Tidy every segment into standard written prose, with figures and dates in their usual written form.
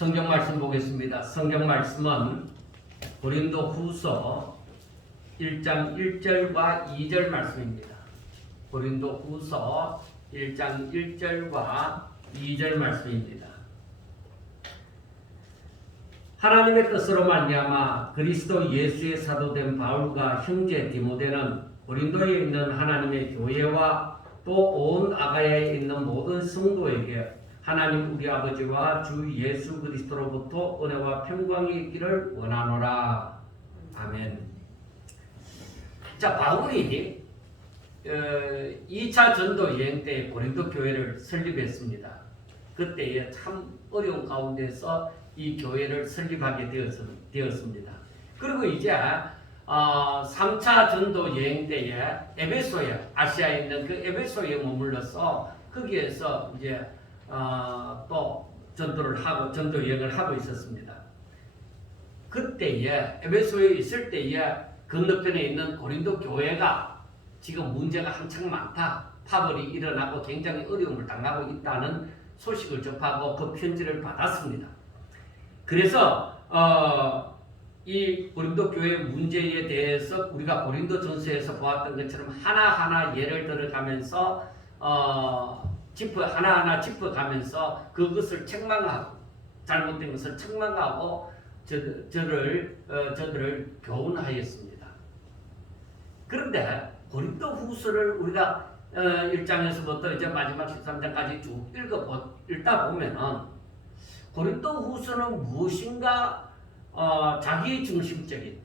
성경 말씀 보겠습니다. 성경 말씀은 고린도후서 1장 1절과 2절 말씀입니다. 고린도후서 1장 1절과 2절 말씀입니다. 하나님의 뜻으로 말미암아 그리스도 예수의 사도된 바울과 형제 디모데는 고린도에 있는 하나님의 교회와 또 온 아가야에 있는 모든 성도에게 하나님 우리 아버지와 주 예수 그리스도로부터 은혜와 평강이 있기를 원하노라. 아멘. 자, 바울이 2차 전도 여행 때 고린도 교회를 설립했습니다. 그때에 참 어려운 가운데서 이 교회를 설립하게 되었습니다. 그리고 이제 3차 전도 여행 때에 에베소에, 아시아에 있는 그 에베소에 머물러서 거기에서 이제 또 전도 여행을 하고 있었습니다. 그때에 에베소에 있을 때에 건너편에 있는 고린도 교회가 지금 문제가 한창 많다, 파벌이 일어나고 굉장히 어려움을 당하고 있다는 소식을 접하고 그 편지를 받았습니다. 그래서 이 고린도 교회 문제에 대해서 우리가 고린도전서에서 보았던 것처럼 하나하나 예를 들어가면서 하나하나 짚어가면서 그것을 책망하고 잘못된 것을 책망하고 저들을 교훈하였습니다. 그런데 고린도 후서를 우리가 1장에서부터 이제 마지막 13장까지 쭉 읽다 보면은 고린도 후서는 무엇인가 자기 중심적인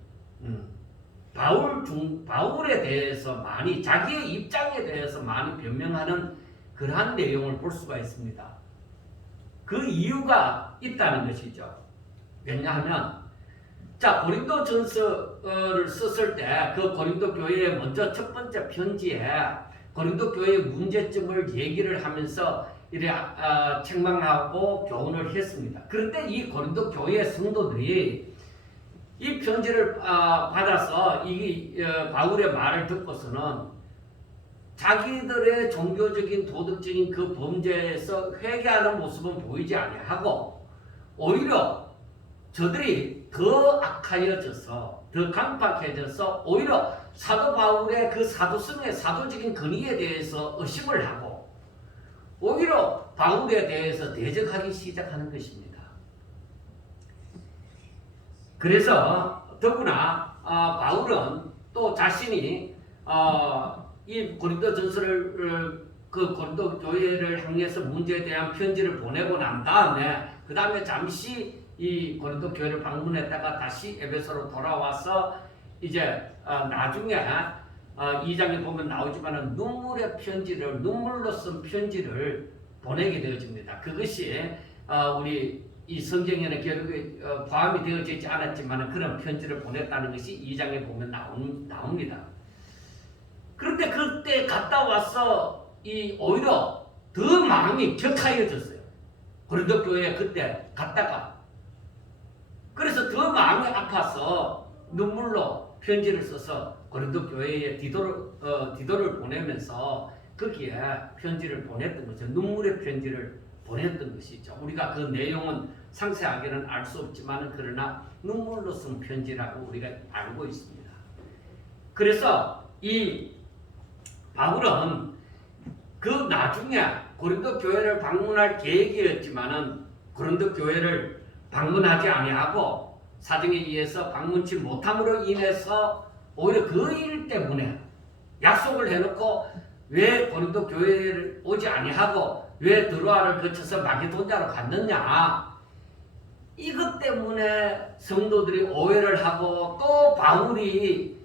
바울에 대해서 많이 자기의 입장에 대해서 많이 변명하는 그러한 내용을 볼 수가 있습니다. 그 이유가 있다는 것이죠. 왜냐하면 자, 고린도전서를 썼을 때 그 고린도 교회에 먼저 첫 번째 편지에 고린도 교회의 문제점을 얘기를 하면서 이래 책망하고 교훈을 했습니다. 그런데 이 고린도 교회의 성도들이 이 편지를 받아서 이 바울의 말을 듣고서는 자기들의 종교적인 도덕적인 그 범죄에서 회개하는 모습은 보이지 아니하고 오히려 저들이 더 악하여져서 더 강팍해져서 오히려 사도 바울의 그 사도성의 사도적인 권위에 대해서 의심을 하고 오히려 바울에 대해서 대적하기 시작하는 것입니다. 그래서 더구나 바울은 또 자신이 이 고린도전서를 그 고린도 교회를 향해서 문제에 대한 편지를 보내고 난 다음에 그 다음에 잠시 이 고린도 교회를 방문했다가 다시 에베소로 돌아와서 이제 나중에 2장에 보면 나오지만은 눈물로 쓴 편지를 보내게 되어집니다. 그것이 우리 이 성경에는 결국에 포함이 되어지지 않았지만 그런 편지를 보냈다는 것이 2장에 보면 나옵니다. 그런데 그때 갔다 와서 오히려 더 마음이 격하여졌어요. 고린도 교회에 그때 갔다가 그래서 더 마음이 아파서 눈물로 편지를 써서 고린도 교회에 디도를 보내면서 거기에 편지를 보냈던 거죠. 눈물의 편지를 보냈던 것이죠. 우리가 그 내용은 상세하게는 알 수 없지만 그러나 눈물로 쓴 편지라고 우리가 알고 있습니다. 그래서 이 바울은 그 나중에 고린도 교회를 방문할 계획이었지만은 고린도 교회를 방문하지 아니하고 사정에 의해서 방문치 못함으로 인해서 오히려 그 일 때문에 약속을 해놓고 왜 고린도 교회를 오지 아니하고 왜 드로아를 거쳐서 마게도냐로 갔느냐, 이것 때문에 성도들이 오해를 하고 또 바울이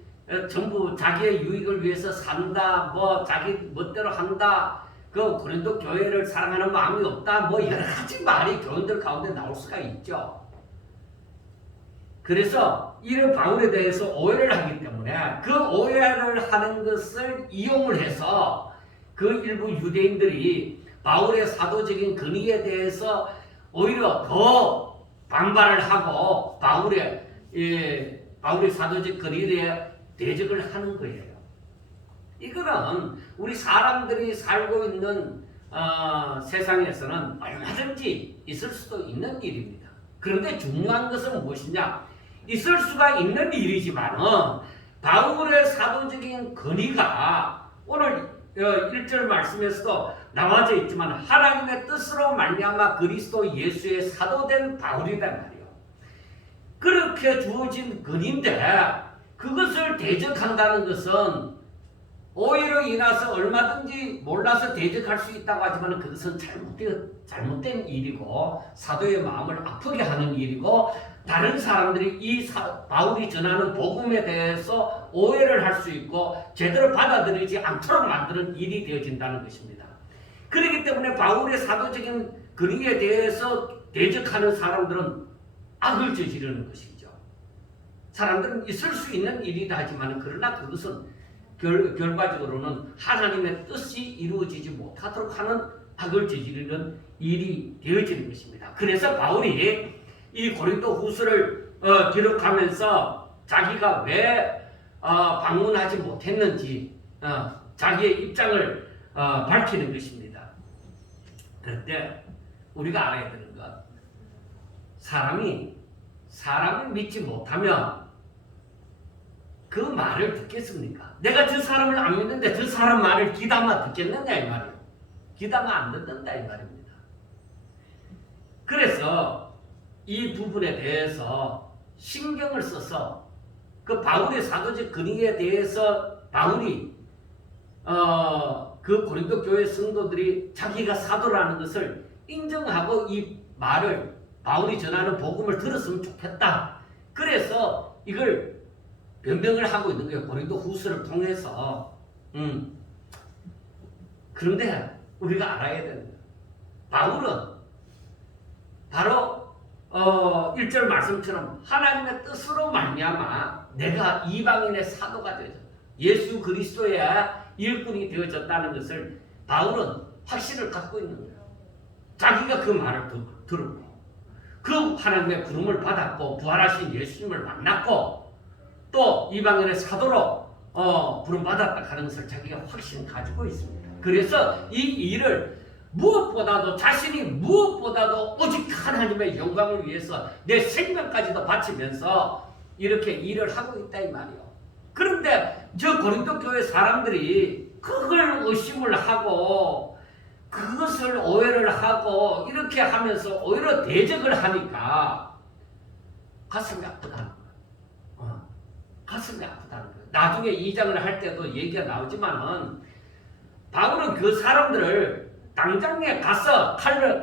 전부 자기의 유익을 위해서 산다, 자기 멋대로 한다, 그 고린도 교회를 사랑하는 마음이 없다, 여러 가지 말이 교인들 가운데 나올 수가 있죠. 그래서 이런 바울에 대해서 오해를 하기 때문에 그 오해를 하는 것을 이용을 해서 그 일부 유대인들이 바울의 사도적인 권위에 대해서 오히려 더 반발을 하고 바울의 사도적 권위에 대적을 하는 거예요. 이거는 우리 사람들이 살고 있는 세상에서는 얼마든지 있을 수도 있는 일입니다. 그런데 중요한 것은 무엇이냐? 있을 수가 있는 일이지만은 바울의 사도적인 권위가 오늘 1절 말씀에서도 나와져 있지만 하나님의 뜻으로 말미암아 그리스도 예수의 사도된 바울이란 말이에요. 그렇게 주어진 권위인데 그것을 대적한다는 것은 오해로 인해서 얼마든지 몰라서 대적할 수 있다고 하지만 그것은 잘못된 일이고 사도의 마음을 아프게 하는 일이고 다른 사람들이 바울이 전하는 복음에 대해서 오해를 할 수 있고 제대로 받아들이지 않도록 만드는 일이 되어진다는 것입니다. 그렇기 때문에 바울의 사도적인 권위에 대해서 대적하는 사람들은 악을 저지르는 것이죠. 사람들은 있을 수 있는 일이다 하지만 그러나 그것은 결과적으로는 하나님의 뜻이 이루어지지 못하도록 하는 악을 저지르는 일이 되어지는 것입니다. 그래서 바울이 이 고린도 후서를 기록하면서 자기가 왜 방문하지 못했는지 자기의 입장을 밝히는 것입니다. 그런데 우리가 알아야 되는 것, 사람을 믿지 못하면 그 말을 듣겠습니까? 내가 저 사람을 안 믿는데 저 사람 말을 귀담아 듣겠느냐 이 말이에요. 귀담아 안 듣는다 이 말입니다. 그래서 이 부분에 대해서 신경을 써서 그 바울의 사도적 권위에 대해서 바울이 그 고린도 교회 성도들이 자기가 사도라는 것을 인정하고 이 말을 바울이 전하는 복음을 들었으면 좋겠다. 그래서 이걸 변명을 하고 있는 거예요. 고린도 후서를 통해서. 그런데 우리가 알아야 되는 거예요. 바울은 바로 1절 말씀처럼 하나님의 뜻으로 말미암아 내가 이방인의 사도가 되어졌다. 예수 그리스도의 일꾼이 되어졌다는 것을 바울은 확신을 갖고 있는 거예요. 자기가 그 말을 들었고 그 하나님의 부름을 받았고 부활하신 예수님을 만났고 또 이방인의 사도로 부름받았다 하는 것을 자기가 확신 가지고 있습니다. 그래서 이 일을 무엇보다도 자신이 무엇보다도 오직 하나님의 영광을 위해서 내 생명까지도 바치면서 이렇게 일을 하고 있다 이 말이에요. 그런데 저 고린도 교회 사람들이 그걸 의심을 하고 그것을 오해를 하고 이렇게 하면서 오히려 대적을 하니까 가슴이 아프다는 거예요. 가슴이 아프다는 거예요. 나중에 2장을 할 때도 얘기가 나오지만은 바울은 그 사람들을 당장에 가서 칼로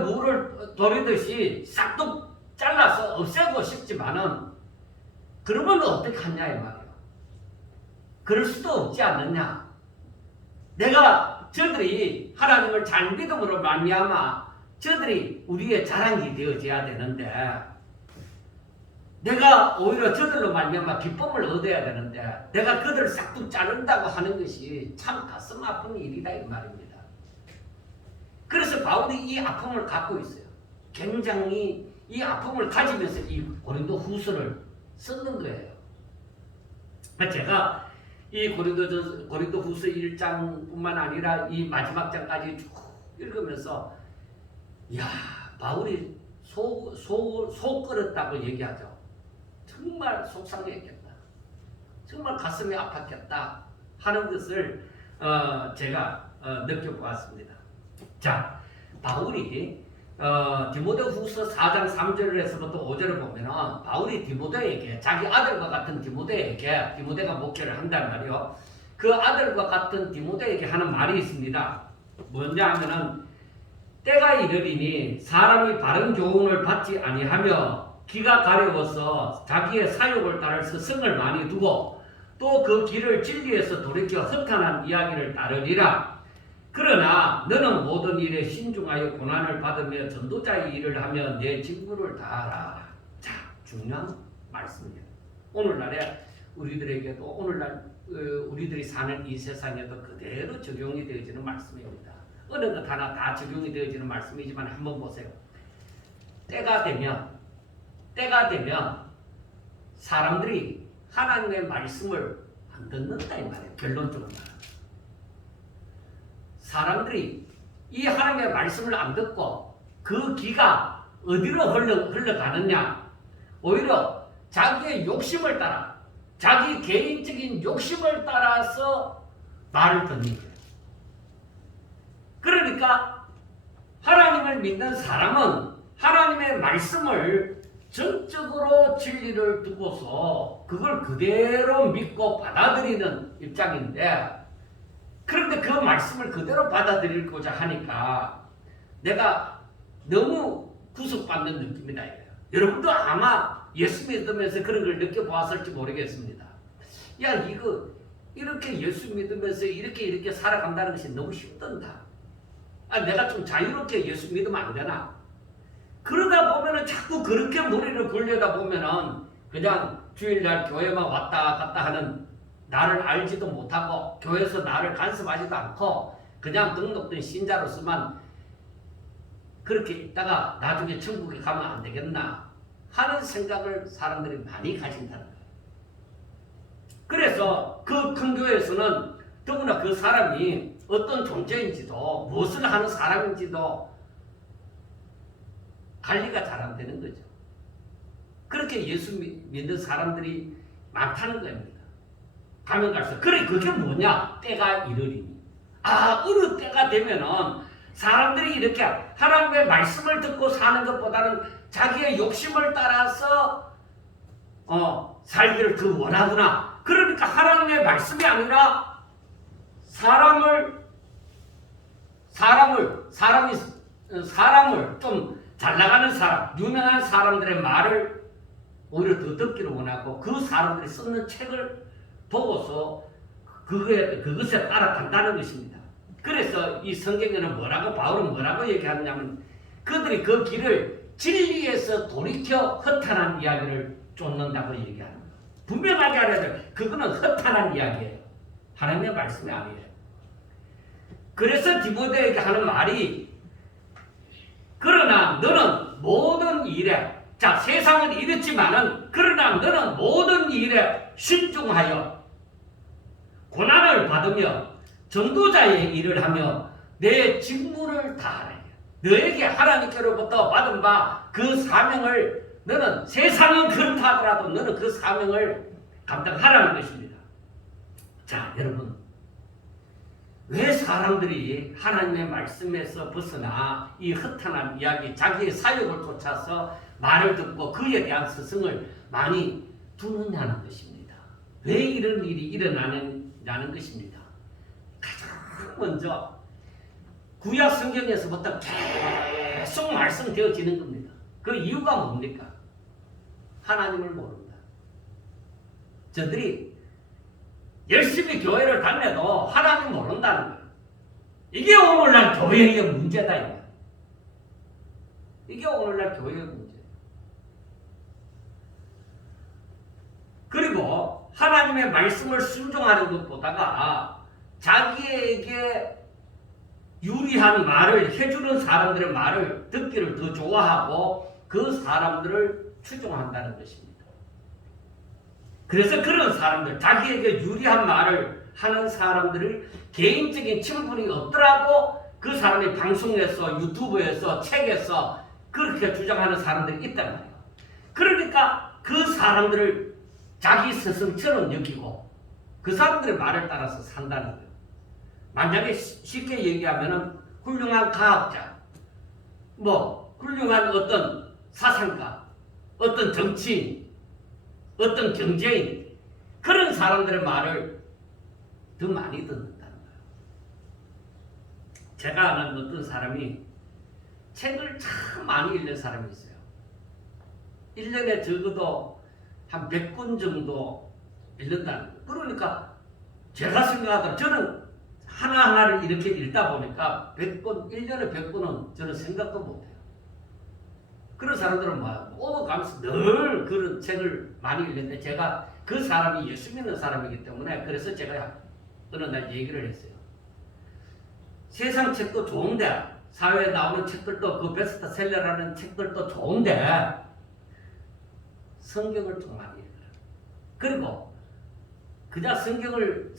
무를 도리듯이 싹둑 잘라서 없애고 싶지만은 그러면 어떻게 하냐 이 말이에요. 그럴 수도 없지 않느냐. 내가 저들이 하나님을 잘 믿음으로 말미암아 저들이 우리의 자랑이 되어져야 되는데 내가 오히려 저들로 말미암아 기쁨을 얻어야 되는데 내가 그들을 싹둑 자른다고 하는 것이 참 가슴 아픈 일이다 이 말입니다. 그래서 바울이 이 아픔을 갖고 있어요. 굉장히 이 아픔을 가지면서 이 고린도 후서를 썼는 거예요. 제가 이 고린도 후서 1장뿐만 아니라 이 마지막 장까지 쭉 읽으면서 야 바울이 속 끓었다고 얘기하죠. 정말 속상했겠다. 정말 가슴이 아팠겠다 하는 것을 제가 느껴보았습니다. 자, 바울이 디모데후서 4장 3절에서부터 5절을 보면은 바울이 디모데에게 자기 아들과 같은 디모데에게 디모데가 목회를 한단 말이요. 그 아들과 같은 디모데에게 하는 말이 있습니다. 뭐냐 하면은 때가 이르리니 사람이 바른 교훈을 받지 아니하며 기가 가려워서 자기의 사욕을 따를 스승을 많이 두고 또 그 길을 진리에서 돌이켜 허탄한 이야기를 따르리라. 그러나 너는 모든 일에 신중하여 고난을 받으며 전도자의 일을 하며 내 직무를 다하라. 자, 중요한 말씀입니다. 오늘날에 우리들에게도 오늘날 우리들이 사는 이 세상에도 그대로 적용이 되어지는 말씀입니다. 어느 것 하나 다 적용이 되어지는 말씀이지만 한번 보세요. 때가 되면 사람들이 하나님의 말씀을 안 듣는다 이 말이에요. 결론적으로 말하면. 사람들이 이 하나님의 말씀을 안 듣고 그 귀가 어디로 흘러가느냐? 오히려 자기의 욕심을 따라, 자기 개인적인 욕심을 따라서 말을 듣는 거예요. 그러니까 하나님을 믿는 사람은 하나님의 말씀을 전적으로 진리를 두고서 그걸 그대로 믿고 받아들이는 입장인데, 그런데 그 말씀을 그대로 받아들이고자 하니까 내가 너무 구속받는 느낌이다. 여러분도 아마 예수 믿으면서 그런 걸 느껴보았을지 모르겠습니다. 야, 이거 이렇게 예수 믿으면서 이렇게 살아간다는 것이 너무 힘든다. 내가 좀 자유롭게 예수 믿으면 안 되나? 그러다 보면은 자꾸 그렇게 머리를 굴려다 보면은 그냥 주일날 교회만 왔다 갔다 하는, 나를 알지도 못하고 교회에서 나를 간섭하지도 않고 그냥 등록된 신자로서만 그렇게 있다가 나중에 천국에 가면 안 되겠나 하는 생각을 사람들이 많이 가진다는 거예요. 그래서 그 큰 교회에서는 더구나 그 사람이 어떤 존재인지도 무엇을 하는 사람인지도 관리가 잘 안 되는 거죠. 그렇게 예수 믿는 사람들이 많다는 겁니다. 가면 갈수록. 그래, 그게 뭐냐? 때가 이르리니. 어느 때가 되면은 사람들이 이렇게 하나님의 말씀을 듣고 사는 것보다는 자기의 욕심을 따라서 살기를 더 원하구나. 그러니까 하나님의 말씀이 아니라 사람을 좀 잘 나가는 사람, 유명한 사람들의 말을 오히려 더 듣기를 원하고 그 사람들이 쓰는 책을 보고서 그것에 따라간다는 것입니다. 그래서 이 성경에는 바울은 뭐라고 얘기하냐면 그들이 그 길을 진리에서 돌이켜 허탄한 이야기를 쫓는다고 얘기하는 거예요. 분명하게 알아야 돼요. 그거는 허탄한 이야기예요. 하나님의 말씀이 아니에요. 그래서 디모데에게 하는 말이, 그러나 너는 모든 일에, 자, 세상은 이렇지만은 그러나 너는 모든 일에 신중하여 고난을 받으며 전도자의 일을 하며 내 직무를 다하라. 너에게 하나님께로부터 받은 바 그 사명을, 너는 세상은 그렇다 하더라도 너는 그 사명을 감당하라는 것입니다. 자, 여러분, 왜 사람들이 하나님의 말씀에서 벗어나 이 허탄한 이야기, 자기의 사욕을 쫓아서 말을 듣고 그에 대한 스승을 많이 두느냐는 것입니다. 왜 이런 일이 일어나느냐는 것입니다. 가장 먼저 구약 성경에서부터 계속 말씀되어지는 겁니다. 그 이유가 뭡니까? 하나님을 모른다. 저들이 열심히 교회를 다녀도 하나님 모른다는 거예요. 이게 오늘날 교회의 문제다. 이게 오늘날 교회의 문제예요. 그리고 하나님의 말씀을 순종하는 것보다가 자기에게 유리한 말을 해주는 사람들의 말을 듣기를 더 좋아하고 그 사람들을 추종한다는 것입니다. 그래서 그런 사람들, 자기에게 유리한 말을 하는 사람들을 개인적인 친분이 없더라도 그 사람이 방송에서, 유튜브에서, 책에서 그렇게 주장하는 사람들이 있단 말이에요. 그러니까 그 사람들을 자기 스승처럼 여기고 그 사람들의 말을 따라서 산다는 거예요. 만약에 쉽게 얘기하면 훌륭한 과학자, 훌륭한 어떤 사상가, 어떤 정치인, 어떤 경제인, 그런 사람들의 말을 더 많이 듣는다는 거예요. 제가 아는 어떤 사람이 책을 참 많이 읽는 사람이 있어요. 1년에 적어도 한 100권 정도 읽는다는 거예요. 그러니까 제가 생각하던, 저는 하나하나를 이렇게 읽다 보니까 100권, 1년에 100권은 저는 생각도 못해요. 그런 사람들은 오가면서 늘 그런 책을 많이 읽는데, 제가 그 사람이 예수 믿는 사람이기 때문에 그래서 제가 어느 날 얘기를 했어요. 세상 책도 좋은데, 사회에 나오는 책들도, 그 베스트셀러라는 책들도 좋은데 성경을 좀 많이 읽어라. 그리고 그냥 성경을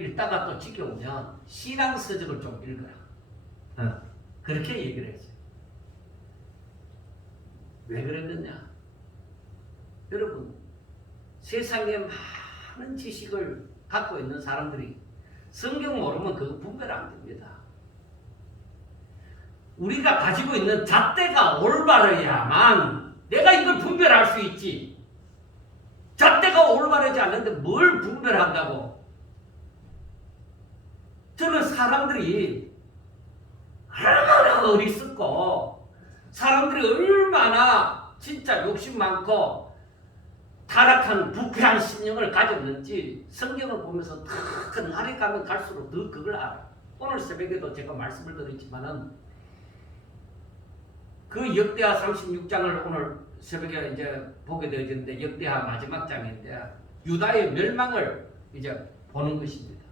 읽다가 또 지겨우면 신앙서적을 좀 읽어라. 그렇게 얘기를 했어요. 왜 그랬느냐? 여러분, 세상에 많은 지식을 갖고 있는 사람들이 성경 모르면 그거 분별 안 됩니다. 우리가 가지고 있는 잣대가 올바르야만 내가 이걸 분별할 수 있지. 잣대가 올바르지 않는데 뭘 분별한다고? 저는 사람들이 얼마나 어리석고 사람들이 얼마나 진짜 욕심 많고 타락한 부패한 심령을 가졌는지 성경을 보면서 더 날이 가면 갈수록 더 그걸 알아. 오늘 새벽에도 제가 말씀을 드렸지만은 그 역대하 36장을 오늘 새벽에 이제 보게 되어졌는데 역대하 마지막 장인데 유다의 멸망을 이제 보는 것입니다.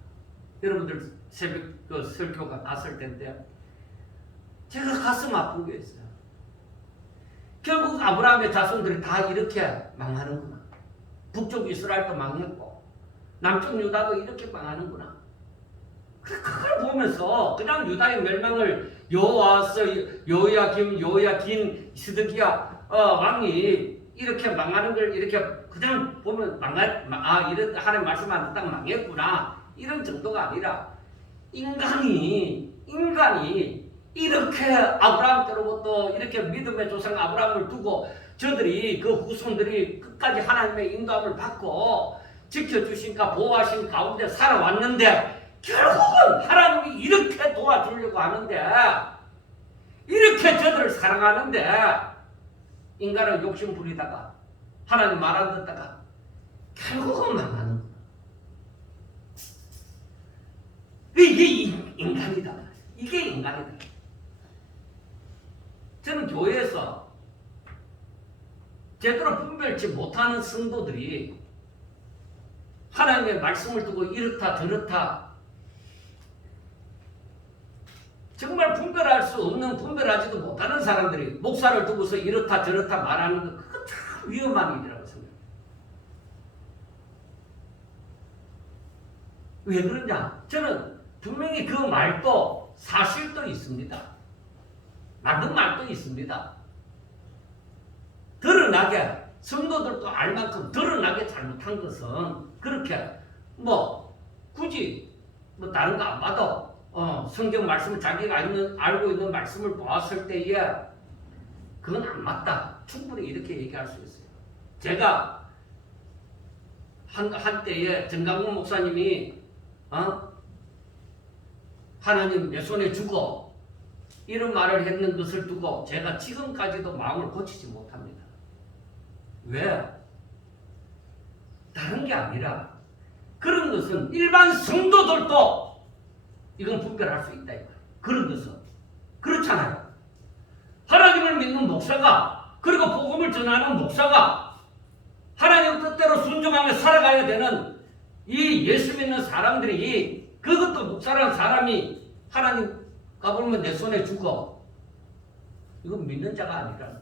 여러분들 새벽 그 설교가 갔을 텐데 제가 가슴 아픈 게 있어요. 결국 아브라함의 자손들이 다 이렇게 망하는구나. 북쪽 이스라엘도 망했고 남쪽 유다도 이렇게 망하는구나. 그걸 보면서 그냥 유다의 멸망을 여호와서 요야긴 시드기야 왕이 이렇게 망하는 걸 이렇게 그냥 보면 이런 하나님 말씀 안 듣다가 망했구나 이런 정도가 아니라 인간이 이렇게 아브라함 때로부터 이렇게 믿음의 조상 아브라함을 두고 저들이 그 후손들이 끝까지 하나님의 인도함을 받고 지켜주신가 보호하신 가운데 살아왔는데 결국은 하나님이 이렇게 도와주려고 하는데 이렇게 저들을 사랑하는데 인간은 욕심 부리다가 하나님 말 안 듣다가 결국은 망하는 거야. 이게 인간이다. 이게 인간이다. 저는 교회에서 제대로 분별치 못하는 성도들이 하나님의 말씀을 두고 이렇다 저렇다 정말 분별할 수 없는 분별하지도 못하는 사람들이 목사를 두고서 이렇다 저렇다 말하는 거 그거 참 위험한 일이라고 생각해요. 왜 그러냐? 저는 분명히 그 말도 사실도 있습니다. 맞는 말도 있습니다. 드러나게 성도들도 알 만큼 드러나게 잘못한 것은 그렇게 굳이 다른 거 안 봐도 성경 말씀을 자기가 알고 있는 말씀을 보았을 때에 그건 안 맞다. 충분히 이렇게 얘기할 수 있어요. 제가 한때에 정강훈 목사님이 하나님 내 손에 주고 이런 말을 했는 것을 두고 제가 지금까지도 마음을 고치지 못합니다. 왜? 다른 게 아니라 그런 것은 일반 성도들도 이건 분별할 수 있다. 그런 것은 그렇잖아요. 하나님을 믿는 목사가 그리고 복음을 전하는 목사가 하나님 뜻대로 순종하며 살아가야 되는 이 예수 믿는 사람들이 그것도 목사라는 사람이 하나님 가보면 내 손에 주고 이건 믿는 자가 아니라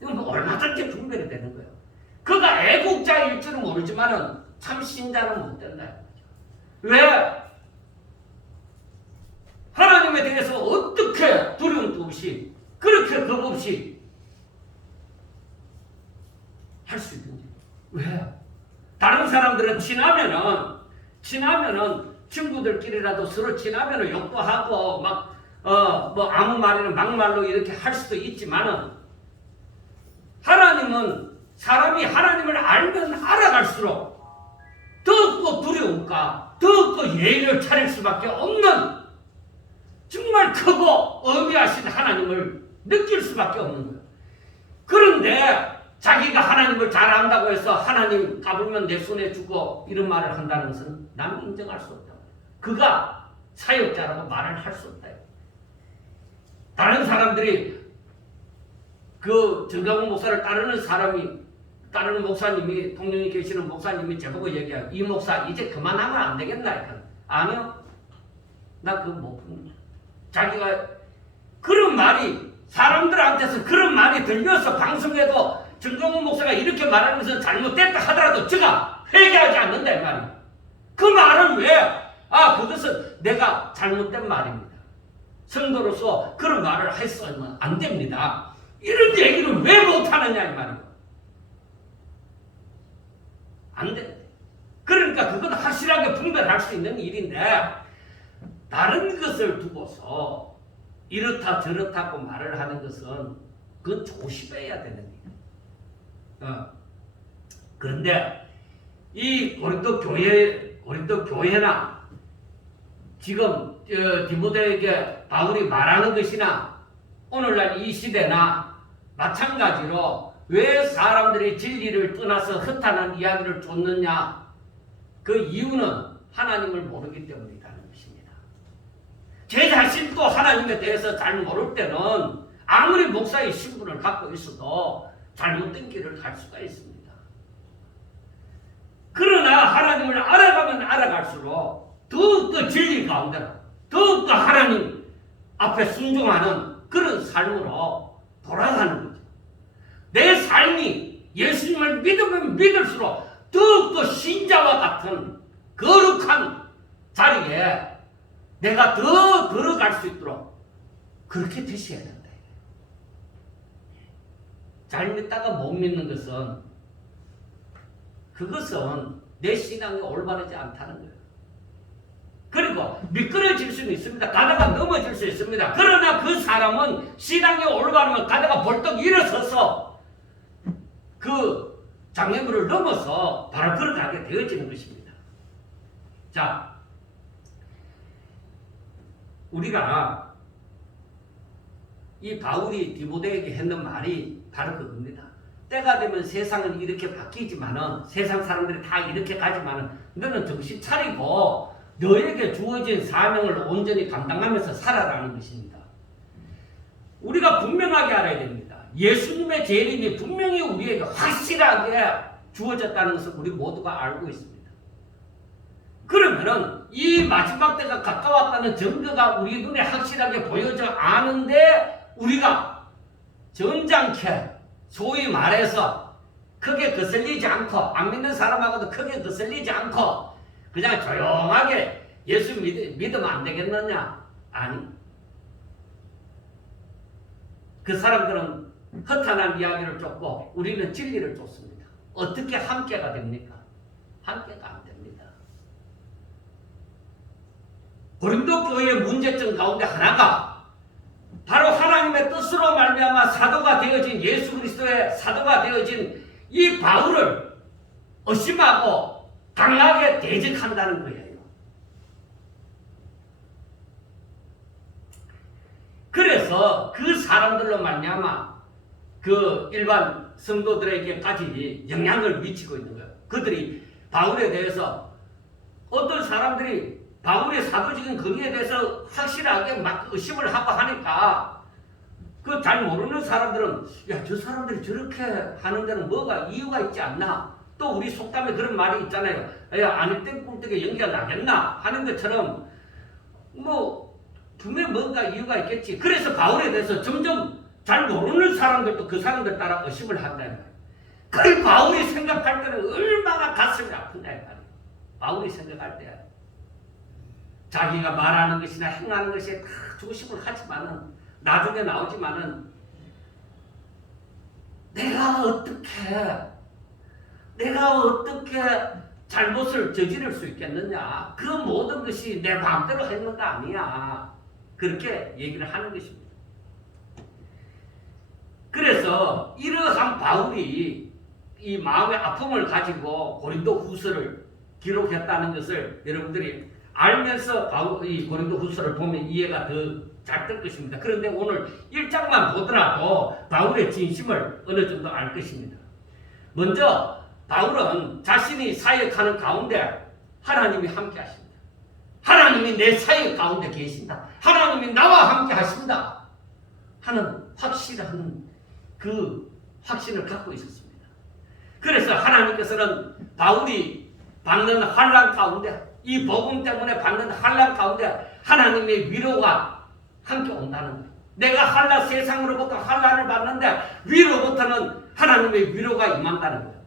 이건 얼마든지 분별이 되는 거예요. 그가 애국자일 줄은 모르지만은 참 신자는 못 된다. 왜? 하나님에 대해서 어떻게 두려움도 없이 그렇게 겁 없이 할 수 있는지. 왜? 다른 사람들은 친하면은 친구들끼리라도 서로 친하면은 욕도 하고 아무 말이나 막말로 이렇게 할 수도 있지만은 하나님은 사람이 하나님을 알면 알아갈수록 더욱더 두려움과 더욱더 예의를 차릴 수밖에 없는 정말 크고 어미하신 하나님을 느낄 수밖에 없는 거예요. 그런데 자기가 하나님을 잘 안다고 해서 하나님 까불면 내 손에 주고 이런 말을 한다는 것은 나는 인정할 수 없다. 그가 사역자라고 말을 할 수 없다. 다른 사람들이 그 정강훈 목사를 따르는 목사님이 통영에 계시는 목사님이 저보고 얘기해요. 이 목사 이제 그만하면 안 되겠나? 아니요. 나 그거 못 푼다. 자기가 그런 말이 사람들한테서 그런 말이 들려서 방송에도 정강훈 목사가 이렇게 말하는 것은 잘못됐다 하더라도 제가 회개하지 않는다 이 말이에요. 그 말은 왜? 그것은 내가 잘못된 말입니다. 성도로서 그런 말을 해서는 안 됩니다. 이런 얘기를 왜 못하느냐 이 말이에요. 안 돼. 그러니까 그건 확실하게 분별할 수 있는 일인데 다른 것을 두고서 이렇다 저렇다고 말을 하는 것은 그건 조심해야 되는 일이에요. 그런데 이 고린도 교회나 지금 디모데에게 바울이 말하는 것이나 오늘날 이 시대나 마찬가지로 왜 사람들이 진리를 떠나서 허탄한 이야기를 쫓느냐? 그 이유는 하나님을 모르기 때문이라는 것입니다. 제 자신도 하나님에 대해서 잘 모를 때는 아무리 목사의 신분을 갖고 있어도 잘못된 길을 갈 수가 있습니다. 그러나 하나님을 알아가면 알아갈수록 더욱더 진리 가운데로 더욱더 하나님 앞에 순종하는 그런 삶으로 돌아가는 거죠. 내 삶이 예수님을 믿으면 믿을수록 더욱더 신자와 같은 거룩한 자리에 내가 더 들어갈 수 있도록 그렇게 되셔야 된다. 잘 믿다가 못 믿는 것은 그것은 내 신앙이 올바르지 않다는 거예요. 그리고 미끄러질 수는 있습니다. 가다가 넘어질 수 있습니다. 그러나 그 사람은 신앙이 올바르면 가다가 벌떡 일어서서 그 장애물을 넘어서 바로 걸어가게 되어지는 것입니다. 자, 우리가 이 바울이 디모데에게 했는 말이 바로 그겁니다. 때가 되면 세상은 이렇게 바뀌지만은 세상 사람들이 다 이렇게 가지만은 너는 정신 차리고 너에게 주어진 사명을 온전히 감당하면서 살아라는 것입니다. 우리가 분명하게 알아야 됩니다. 예수님의 재림이 분명히 우리에게 확실하게 주어졌다는 것을 우리 모두가 알고 있습니다. 그러면은 이 마지막 때가 가까웠다는 증거가 우리 눈에 확실하게 보여져 아는데 우리가 점잖게 소위 말해서 크게 거슬리지 않고 안 믿는 사람하고도 크게 거슬리지 않고 그냥 조용하게 예수 믿으면 안 되겠느냐? 아니. 그 사람들은 허탄한 이야기를 쫓고 우리는 진리를 쫓습니다. 어떻게 함께가 됩니까? 함께가 안 됩니다. 고린도 교회의 문제점 가운데 하나가 바로 하나님의 뜻으로 말미암아 사도가 되어진 예수 그리스도의 사도가 되어진 이 바울을 의심하고 강하게 대적한다는 거예요. 그래서 그 사람들로 말미암아 그 일반 성도들에게까지 영향을 미치고 있는 거예요. 그들이 바울에 대해서 어떤 사람들이 바울의 사도적인 권위에 대해서 확실하게 막 의심을 하고 하니까 그 잘 모르는 사람들은 야, 저 사람들이 저렇게 하는 데는 뭐가 이유가 있지 않나? 또 우리 속담에 그런 말이 있잖아요. 야, 아니 땡꿀떡에 연기가 나겠나? 하는 것처럼 뭐 분명히 뭔가 이유가 있겠지. 그래서 바울에 대해서 점점 잘 모르는 사람들도 그 사람들 따라 의심을 한다는 거예요. 그 바울이 생각할 때는 얼마나 가슴이 아픈가 이 말이에요. 바울이 생각할 때 자기가 말하는 것이나 행하는 것에 다 조심을 하지만은 나중에 나오지만은 내가 어떻게 잘못을 저지를 수 있겠느냐? 그 모든 것이 내 마음대로 했는 거 아니야. 그렇게 얘기를 하는 것입니다. 그래서 이러한 바울이 이 마음의 아픔을 가지고 고린도 후서를 기록했다는 것을 여러분들이 알면서 이 고린도 후서를 보면 이해가 더 잘 될 것입니다. 그런데 오늘 1장만 보더라도 바울의 진심을 어느 정도 알 것입니다. 먼저 바울은 자신이 사역하는 가운데 하나님이 함께 하십니다. 하나님이 내 사역 가운데 계신다. 하나님이 나와 함께 하신다 하는 확실한 그 확신을 갖고 있었습니다. 그래서 하나님께서는 바울이 받는 환난 가운데 이 복음 때문에 받는 환난 가운데 하나님의 위로가 함께 온다는 거예요. 내가 세상으로부터 환난을 받는데 위로부터는 하나님의 위로가 임한다는 거예요.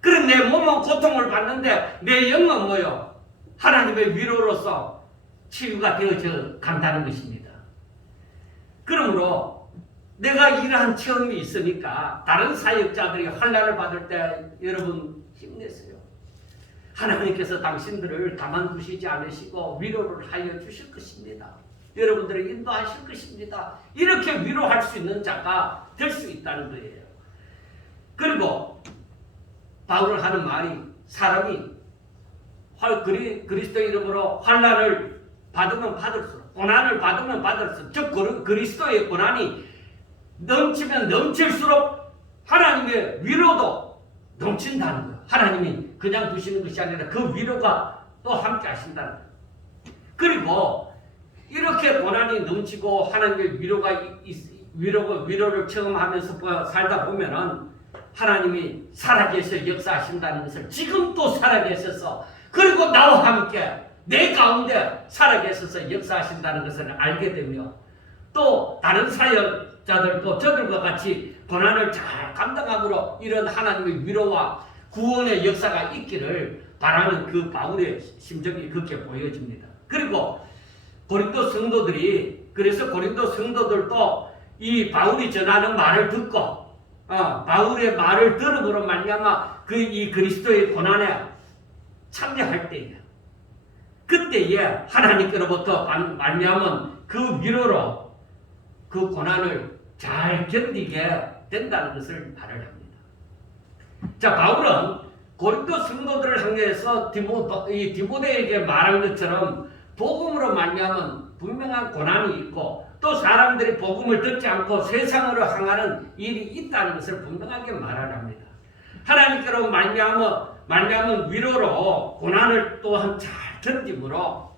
그럼 내 몸은 고통을 받는데 내 영은 뭐요? 하나님의 위로로서 치유가 되어져 간다는 것입니다. 그러므로 내가 이러한 체험이 있으니까 다른 사역자들이 환난을 받을 때 여러분 힘내세요. 하나님께서 당신들을 가만두시지 않으시고 위로를 하여 주실 것입니다. 여러분들을 인도하실 것입니다. 이렇게 위로할 수 있는 자가 될 수 있다는 거예요. 그리고 바울을 하는 말이 사람이 그리스도 이름으로 환난을 받으면 받을수록 고난을 받으면 받을수록 즉 그리스도의 고난이 넘치면 넘칠수록 하나님의 위로도 넘친다는 거예요. 하나님이 그냥 두시는 것이 아니라 그 위로가 또 함께 하신다는 거예요. 그리고 이렇게 고난이 넘치고 하나님의 위로를 체험하면서 살다 보면은 하나님이 살아계셔 역사하신다는 것을 지금도 살아계셔서 그리고 나와 함께 내 가운데 살아계셔서 역사하신다는 것을 알게 되며 또 다른 사역자들도 저들과 같이 고난을 잘 감당함으로 이런 하나님의 위로와 구원의 역사가 있기를 바라는 그 바울의 심정이 그렇게 보여집니다. 그리고 고린도 성도들이 그래서 고린도 성도들도 이 바울이 전하는 말을 듣고 바울의 말을 들음으로 말미암아 이 그리스도의 고난에 참여할 때에 그때에 하나님께로부터 말미암은 그 위로로 그 고난을 잘 견디게 된다는 것을 말을 합니다. 자, 바울은 고린도 성도들을 향해서 디모데에게 말한 것처럼 복음으로 말미암은 분명한 고난이 있고 또 사람들이 복음을 듣지 않고 세상으로 향하는 일이 있다는 것을 분명하게 말하랍니다. 하나님께로 말미암은 위로로 고난을 또한 잘 견딤으로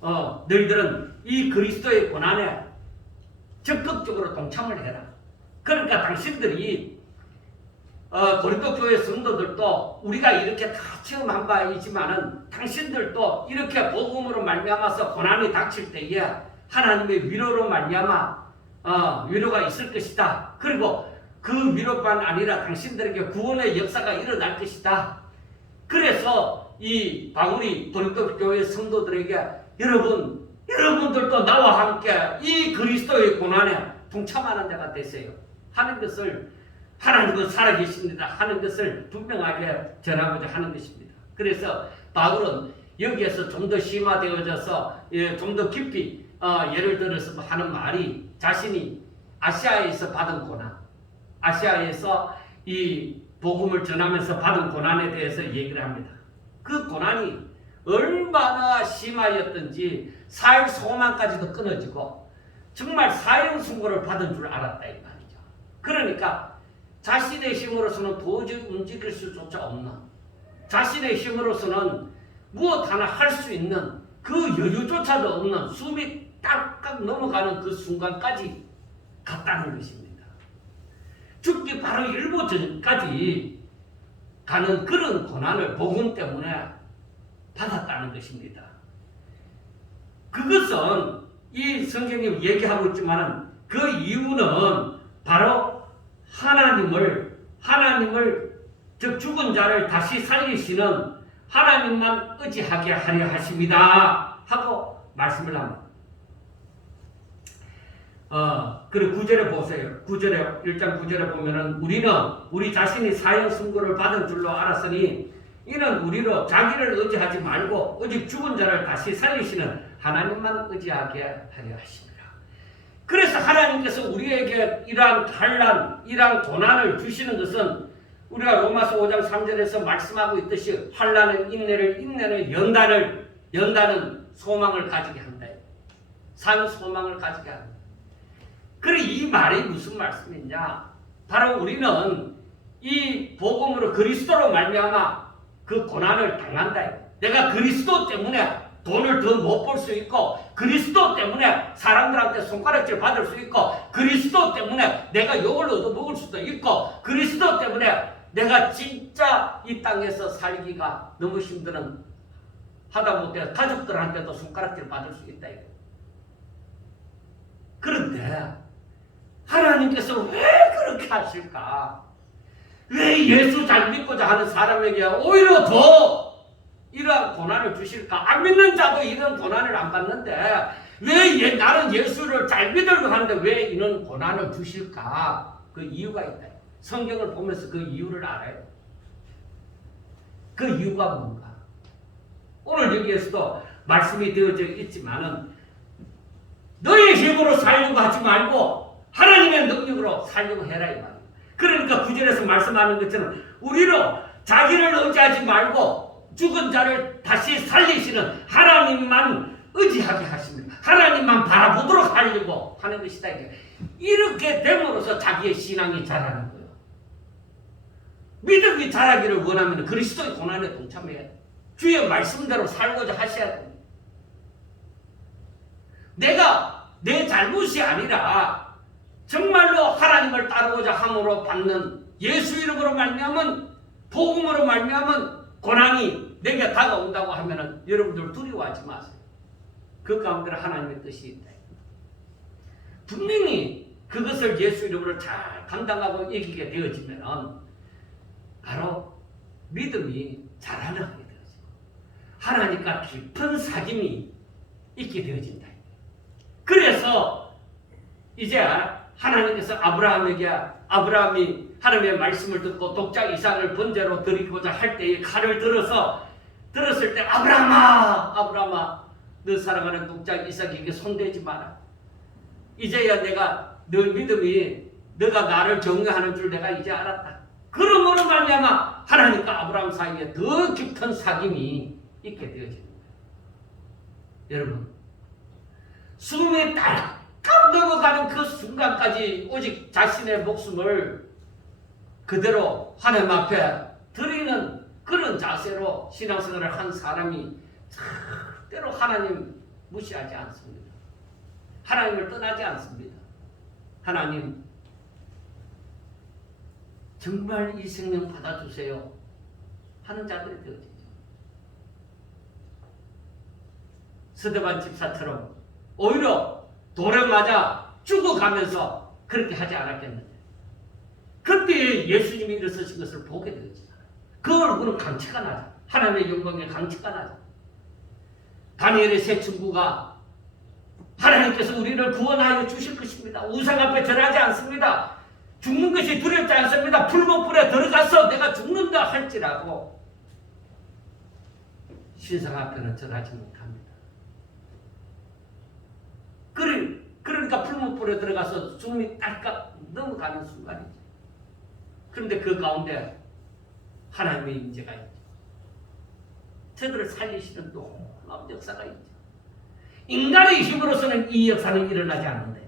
너희들은 이 그리스도의 고난에 적극적으로 동참을 해라. 그러니까 당신들이 고린도 교회 성도들도 우리가 이렇게 다 체험한 바이지만은 당신들도 이렇게 복음으로 말미암아서 고난이 닥칠 때에 하나님의 위로로 말미암아 위로가 있을 것이다. 그리고 그 위로뿐 아니라 당신들에게 구원의 역사가 일어날 것이다. 그래서 이 바울이 고린도 교회 성도들에게 여러분들도 나와 함께 이 그리스도의 고난에 동참하는 자가 되세요 하는 것을 하나님은 살아계십니다 하는 것을 분명하게 전하고자 하는 것입니다. 그래서 바울은 여기에서 좀 더 심화되어져서 좀 더 깊이 예를 들어서 하는 말이 자신이 아시아에서 받은 고난, 아시아에서 이 복음을 전하면서 받은 고난에 대해서 얘기를 합니다. 그 고난이 얼마나 심하였던지 살 소망까지도 끊어지고 정말 사형 선고를 받은 줄 알았다 이 말이죠. 그러니까 자신의 힘으로서는 도저히 움직일 수조차 없는, 자신의 힘으로서는 무엇 하나 할 수 있는 그 여유조차도 없는 숨이 딱딱 넘어가는 그 순간까지 갔다는 것입니다. 죽기 바로 일보 전까지 가는 그런 고난을 복음 때문에 받았다는 것입니다. 그것은 이 성경이 얘기하고 있지만 그 이유는 바로 하나님을 즉 죽은 자를 다시 살리시는 하나님만 의지하게 하려 하십니다 하고 말씀을 합니다. 그리고 9절에 보세요. 1장 9절에 보면은 우리 자신이 사형 선고를 받은 줄로 알았으니 이는 우리로 자기를 의지하지 말고 오직 죽은 자를 다시 살리시는 하나님만 의지하게 하려 하십니다. 그래서 하나님께서 우리에게 이러한 환난, 이러한 고난을 주시는 것은 우리가 로마서 5장 3절에서 말씀하고 있듯이 환난은 인내를, 인내는 연단은 소망을 가지게 한다. 산 소망을 가지게 한다. 그래 이 말이 무슨 말씀이냐? 바로 우리는 이 복음으로 그리스도로 말미암아 그 고난을 당한다. 내가 그리스도 때문에 돈을 더 못 벌 수 있고 그리스도 때문에 사람들한테 손가락질 받을 수 있고 그리스도 때문에 내가 욕을 얻어먹을 수도 있고 그리스도 때문에 내가 진짜 이 땅에서 살기가 너무 힘든 하다못해 가족들한테도 손가락질 받을 수 있다. 그런데 하나님께서 왜 그렇게 하실까? 왜 예수 잘 믿고자 하는 사람에게 오히려 더 이러한 고난을 주실까? 안 믿는 자도 이런 고난을 안 받는데 왜 나는 예수를 잘 믿으려고 하는데 왜 이런 고난을 주실까? 그 이유가 있다. 성경을 보면서 그 이유를 알아요. 그 이유가 뭔가? 오늘 여기에서도 말씀이 되어져 있지만은 너의 힘으로 살려고 하지 말고 하나님의 능력으로 살려고 해라 이 말이에요. 그러니까 구절에서 말씀하는 것처럼 우리로 자기를 의지하지 말고 죽은 자를 다시 살리시는 하나님만 의지하게 하십니다. 하나님만 바라보도록 하려고 하는 것이다. 이렇게 됨으로써 자기의 신앙이 자라는 거예요. 믿음이 자라기를 원하면 그리스도의 고난에 동참해야 돼요. 주의 말씀대로 살고자 하셔야 됩니다. 내가 내 잘못이 아니라 정말로 하나님을 따르고자 함으로 받는 예수 이름으로 말미암은 복음으로 말미암은 고난이 내게 다가온다고 하면은 여러분들 두려워하지 마세요. 그 가운데 하나님의 뜻이 있다. 분명히 그것을 예수 이름으로 잘 감당하고 이기게 되어지면은 바로 믿음이 자라나게 되어지고 하나님과 깊은 사귐이 있게 되어진다. 그래서 이제 하나님께서 아브라함이 하나님의 말씀을 듣고 독자 이삭을 번제로 드리고자 할 때에 칼을 들었을 때 아브라함아 너 사랑하는 독자 이삭에게 손대지 마라. 이제야 내가 너 믿음이 너가 나를 정죄하는 줄 내가 이제 알았다. 그러므로 말미암아 하나님과 아브라함 사이에 더 깊은 사귐이 있게 되어집니다. 여러분 숨이 딸깍 넘어가는 그 순간까지 오직 자신의 목숨을 그대로 하나님 앞에 드리는 그런 자세로 신앙생활을 한 사람이 절대로 하나님 무시하지 않습니다. 하나님을 떠나지 않습니다. 하나님 정말 이 생명 받아주세요 하는 자들이 되어지죠. 스데반 집사처럼 오히려 돌에 맞아 죽어가면서 그렇게 하지 않았겠는데 그때 예수님이 일어서신 것을 보게 되었잖아요. 그 얼굴은 강치가 나죠. 하나님의 영광에 강치가 나죠. 다니엘의 세 친구가 하나님께서 우리를 구원하여 주실 것입니다. 우상 앞에 절하지 않습니다. 죽는 것이 두렵지 않습니다. 풀무불에 들어가서 내가 죽는다 할지라도 신상 앞에는 절하지 못합니다. 그러니까 풀무불에 들어가서 숨이 딸깍 넘어가는 순간이죠. 그런데 그 가운데 하나님의 임재가 있죠. 저들을 살리시는 놀라운 역사가 있죠. 인간의 힘으로서는 이 역사는 일어나지 않는다.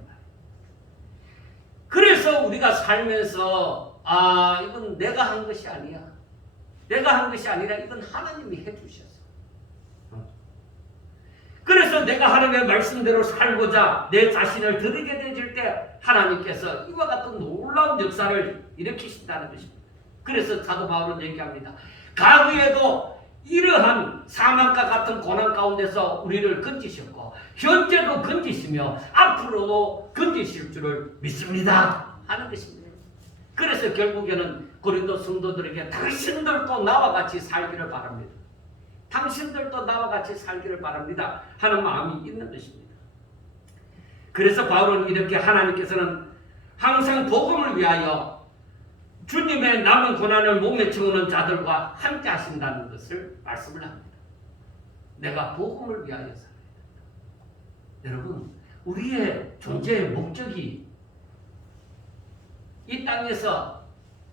그래서 우리가 살면서 이건 내가 한 것이 아니야. 내가 한 것이 아니라 이건 하나님이 해주셨어. 그래서 내가 하나님의 말씀대로 살고자 내 자신을 드리게 되질 때 하나님께서 이와 같은 놀라운 역사를 일으키신다는 것입니다. 그래서 사도 바울은 얘기합니다. 과거에도 이러한 사망과 같은 고난 가운데서 우리를 건지셨고 현재도 건지시며 앞으로도 건지실 줄을 믿습니다 하는 것입니다. 그래서 결국에는 고린도 성도들에게 당신들도 나와 같이 살기를 바랍니다. 당신들도 나와 같이 살기를 바랍니다 하는 마음이 있는 것입니다. 그래서 바울은 이렇게 하나님께서는 항상 복음을 위하여 주님의 남은 고난을 몸에 채우는 자들과 함께 하신다는 것을 말씀을 합니다. 내가 복음을 위하여 살아야 된다. 여러분 우리의 존재의 목적이 이 땅에서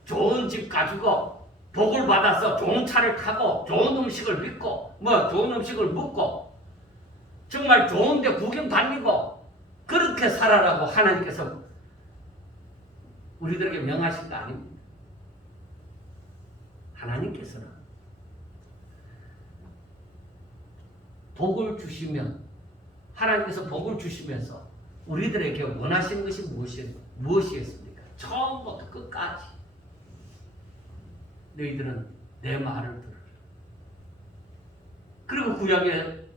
좋은 집 가지고 복을 받아서 좋은 차를 타고 좋은 음식을 믿고 좋은 음식을 먹고 정말 좋은 데 구경 다니고 그렇게 살아라고 하나님께서 우리들에게 명하신 거 아닙니다. 하나님께서는 복을 주시면 하나님께서 복을 주시면서 우리들에게 원하시는 것이 무엇이었습니까? 처음부터 끝까지 너희들은 내 말을 들으라. 그리고 구약의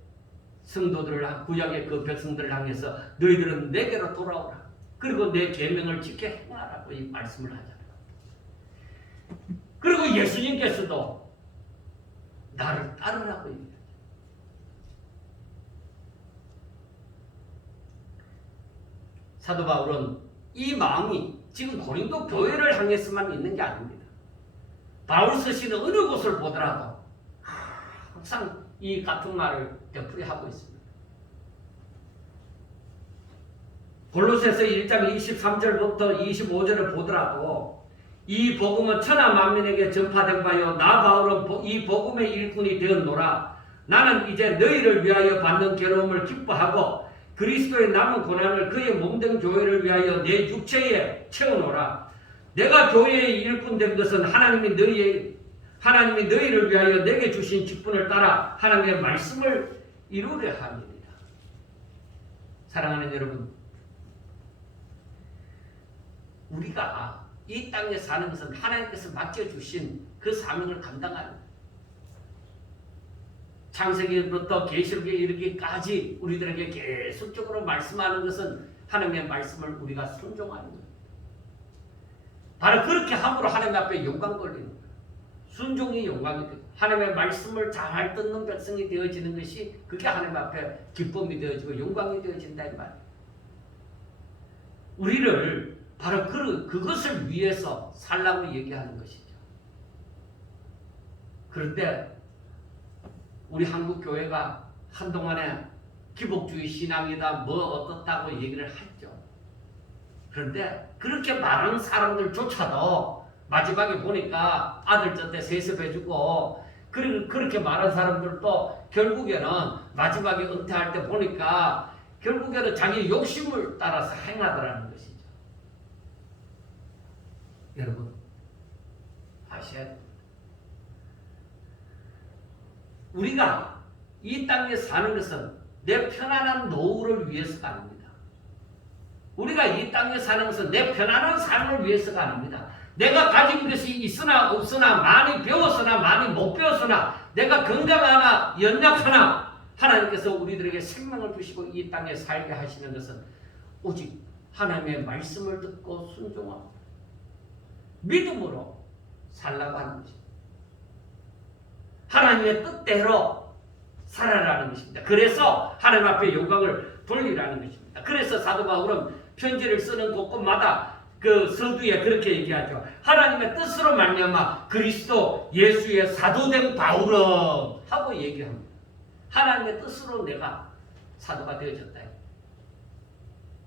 성도들을 구약의 그 백성들을 향해서 너희들은 내게로 돌아오라. 그리고 내 계명을 지켜 행하라고 이 말씀을 하잖아요. 그리고 예수님께서도 나를 따르라고 얘기하죠. 사도 바울은 이 마음이 지금 고린도 교회를 향해서만 있는 게 아닙니다. 바울 서신은 어느 곳을 보더라도 항상 이 같은 말을 되풀이하고 있습니다. 골로새서 1장 23절부터 25절을 보더라도 이 복음은 천하 만민에게 전파된 바요 나 바울은 이 복음의 일꾼이 되었노라. 나는 이제 너희를 위하여 받는 괴로움을 기뻐하고 그리스도의 남은 고난을 그의 몸된 교회를 위하여 내 육체에 채우노라. 내가 교회의 일꾼 된 것은 하나님이 너희를 위하여 내게 주신 직분을 따라 하나님의 말씀을 이루려 함이니라. 사랑하는 여러분, 우리가 이 땅에 사는 것은 하나님께서 맡겨주신 그 사명을 감당하는, 창세기부터 계시록에 이르기까지 우리들에게 계속적으로 말씀하는 것은 하나님의 말씀을 우리가 순종하는 거예요. 바로 그렇게 함으로 하나님 앞에 영광 걸리는 거예요. 순종이 영광이 되고 하나님의 말씀을 잘 듣는 백성이 되어지는 것이 그게 하나님 앞에 기쁨이 되어지고 영광이 되어진다 이 말이에요. 우리를 바로 그것을 위해서 살라고 얘기하는 것이죠. 그런데 우리 한국 교회가 한동안에 기복주의 신앙이다 뭐 어떻다고 얘기를 했죠. 그런데 그렇게 말하는 사람들조차도 마지막에 보니까 아들 젖대 세습해주고 그렇게 말한 사람들도 결국에는 마지막에 은퇴할 때 보니까 결국에는 자기 욕심을 따라서 행하더라는 것이죠. 여러분 아셔야 됩니다. 우리가 이 땅에 사는 것은 내 편안한 노후를 위해서가 아닙니다. 우리가 이 땅에 사는 것은 내 편안한 삶을 위해서가 아닙니다. 내가 가진 것이 있으나 없으나 많이 배웠으나 많이 못 배웠으나 내가 건강하나 연약하나 하나님께서 우리들에게 생명을 주시고 이 땅에 살게 하시는 것은 오직 하나님의 말씀을 듣고 순종하고 믿음으로 살라고 하는 것입니다. 하나님의 뜻대로 살아라는 것입니다. 그래서 하나님 앞에 영광을 돌리라는 것입니다. 그래서 사도 바울은 편지를 쓰는 곳곳마다 그 서두에 그렇게 얘기하죠. 하나님의 뜻으로 말미암아 그리스도 예수의 사도된 바울은 하고 얘기합니다. 하나님의 뜻으로 내가 사도가 되어졌다.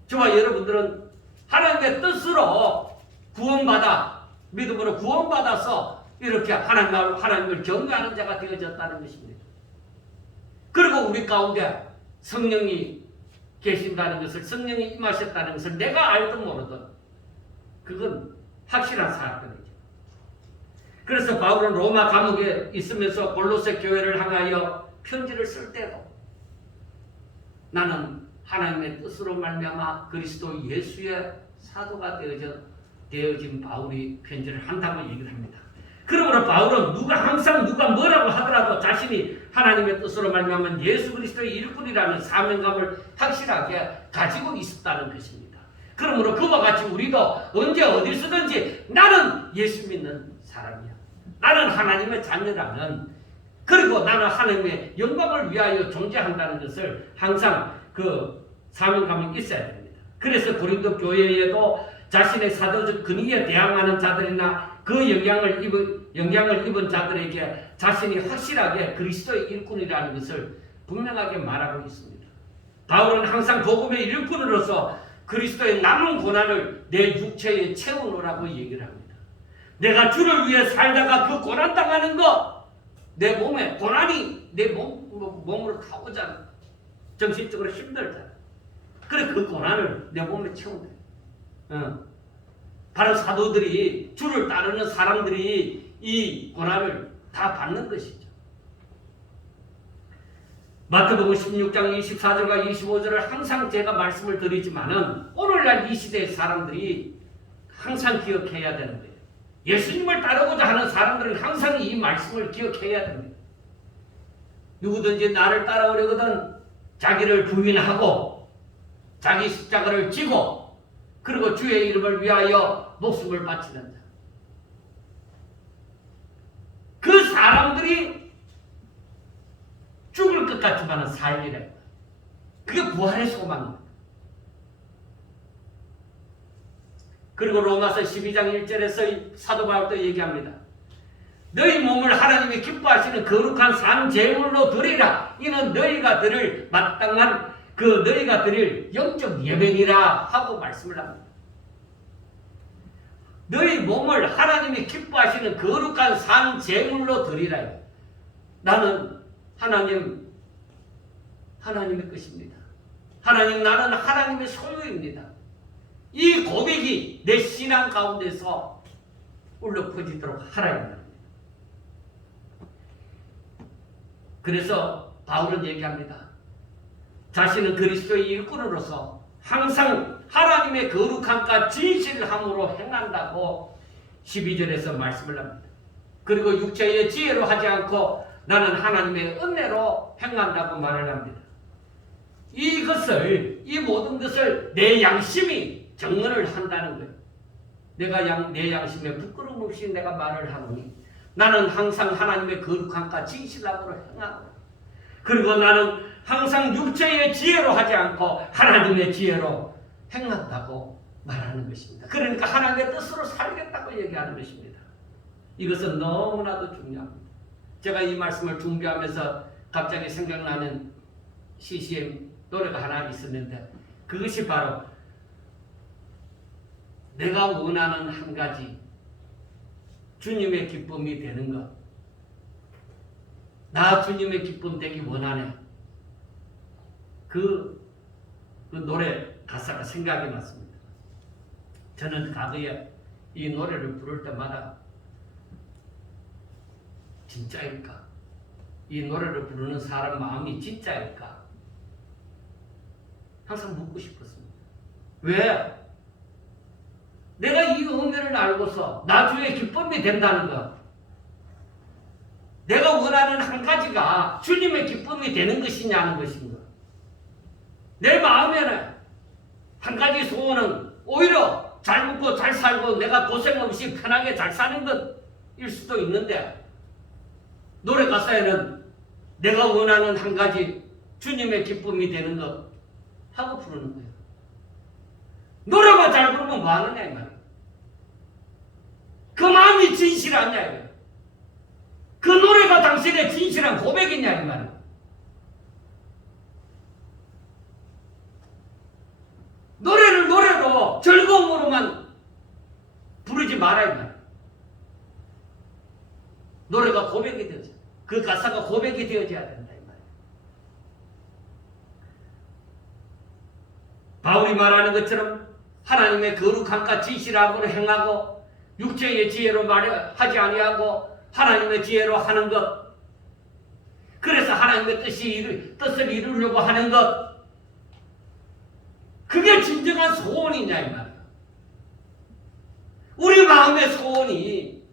저와 여러분들은 하나님의 뜻으로 구원받아 믿음으로 구원받아서 이렇게 하나님을 경외하는 자가 되어졌다는 것입니다. 그리고 우리 가운데 성령이 계신다는 것을, 성령이 임하셨다는 것을 내가 알든 모르든 그건 확실한 사건이죠. 그래서 바울은 로마 감옥에 있으면서 골로새 교회를 향하여 편지를 쓸 때도 나는 하나님의 뜻으로 말미암아 그리스도 예수의 사도가 되어진 바울이 편지를 한다고 얘기를 합니다. 그러므로 바울은 항상 누가 뭐라고 하더라도 자신이 하나님의 뜻으로 말미암아 예수 그리스도의 일꾼이라는 사명감을 확실하게 가지고 있었다는 것입니다. 그러므로 그와 같이 우리도 언제 어디서든지 나는 예수 믿는 사람이야. 나는 하나님의 자녀라는, 그리고 나는 하나님의 영광을 위하여 존재한다는 것을 항상 그 사명감이 있어야 됩니다. 그래서 고린도 교회에도 자신의 사도적 근위에 대항하는 자들이나 그 영향을 입은 자들에게 자신이 확실하게 그리스도의 일꾼이라는 것을 분명하게 말하고 있습니다. 바울은 항상 복음의 일꾼으로서 그리스도의 남은 고난을 내 육체에 채우노라고 얘기를 합니다. 내가 주를 위해 살다가 그 고난 당하는 거, 내 몸에 고난이 내 몸으로 다 오잖아. 정신적으로 힘들잖아. 그래 그 고난을 내 몸에 채운다. 바로 사도들이, 주를 따르는 사람들이 이 고난을 다 받는 것이죠. 마태복음 16장 24절과 25절을 항상 제가 말씀을 드리지만은 오늘날 이 시대의 사람들이 항상 기억해야 되는 거예요. 예수님을 따르고자 하는 사람들은 항상 이 말씀을 기억해야 됩니다. 누구든지 나를 따라오려거든 자기를 부인하고 자기 십자가를 지고 그리고 주의 이름을 위하여 목숨을 바치는 자. 그 사람들이 죽을 것 같지만 살리래. 그게 부활의 소망입니다. 그리고 로마서 12장 1절에서 사도 바울도 얘기합니다. 너희 몸을 하나님이 기뻐하시는 거룩한 산 제물로 드리라. 이는 너희가 드릴 마땅한 너희가 드릴 영적 예배니라 하고 말씀을 합니다. 너희 몸을 하나님이 기뻐하시는 거룩한 산 제물로 드리라. 나는 하나님의 것입니다. 나는 하나님의 소유입니다. 이 고백이 내 신앙 가운데서 울려 퍼지도록 하라. 그래서 바울은 얘기합니다. 자신은 그리스도의 일꾼으로서 항상 하나님의 거룩함과 진실함으로 행한다고 12절에서 말씀을 합니다. 그리고 육체의 지혜로 하지 않고 나는 하나님의 은혜로 행한다고 말을 합니다. 이 모든 것을 내 양심이 정언을 한다는 거예요. 내 양심에 부끄러움 없이 내가 말을 하노니 나는 항상 하나님의 거룩함과 진실함으로 행하고, 그리고 나는 항상 육체의 지혜로 하지 않고 하나님의 지혜로 행한다고 말하는 것입니다. 그러니까 하나님의 뜻으로 살겠다고 얘기하는 것입니다. 이것은 너무나도 중요합니다. 제가 이 말씀을 준비하면서 갑자기 생각나는 CCM 노래가 하나 있었는데, 그것이 바로 내가 원하는 한 가지 주님의 기쁨이 되는 것. 나 주님의 기쁨 되기 원하네. 그 노래 가사가 생각이 났습니다. 저는 과거에 이 노래를 부를 때마다 진짜일까? 이 노래를 부르는 사람 마음이 진짜일까? 항상 묻고 싶었습니다. 왜? 내가 이 의미를 알고서 나 주의 기쁨이 된다는 것, 내가 원하는 한 가지가 주님의 기쁨이 되는 것이냐는 것인가. 내 마음에는 한 가지 소원은 오히려 잘 먹고 잘 살고 내가 고생 없이 편하게 잘 사는 것일 수도 있는데, 노래 가사에는 내가 원하는 한 가지 주님의 기쁨이 되는 것 하고 부르는 거예요. 노래만 잘 부르면 뭐 하느냐 이 말이에요. 그 마음이 진실하냐 이거예요. 그 노래가 당신의 진실한 고백이냐 이 말이에요. 노래를 노래로 즐거움으로만 부르지 마라 이 말이에요. 노래가 고백이 되어져, 그 가사가 고백이 되어져야 된다 이 말이에요. 바울이 말하는 것처럼 하나님의 거룩함과 진실함으로 행하고 육체의 지혜로 하지 아니하고 하나님의 지혜로 하는 것, 그래서 하나님의 뜻을 이루려고 하는 것, 그게 진정한 소원이냐 이 말이에요. 우리 마음의 소원이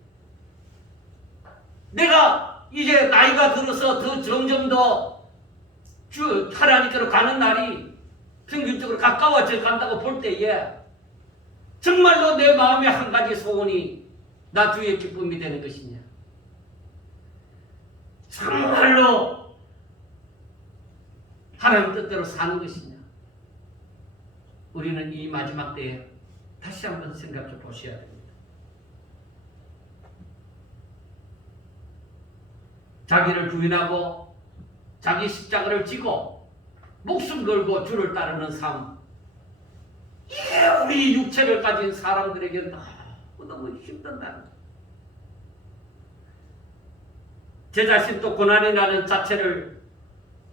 내가 이제 나이가 들어서 더 점점 더 하나님께로 가는 날이 평균적으로 가까워져 간다고 볼 때에 정말로 내 마음의 한 가지 소원이 나 주의 기쁨이 되는 것이냐, 정말로 하나님 뜻대로 사는 것이냐, 우리는 이 마지막 때에 다시 한번 생각해 보셔야 됩니다. 자기를 부인하고 자기 십자가를 지고 목숨 걸고 주를 따르는 삶, 이게 우리 육체를 가진 사람들에게 너무 힘든다. 제 자신도 고난이라는 자체를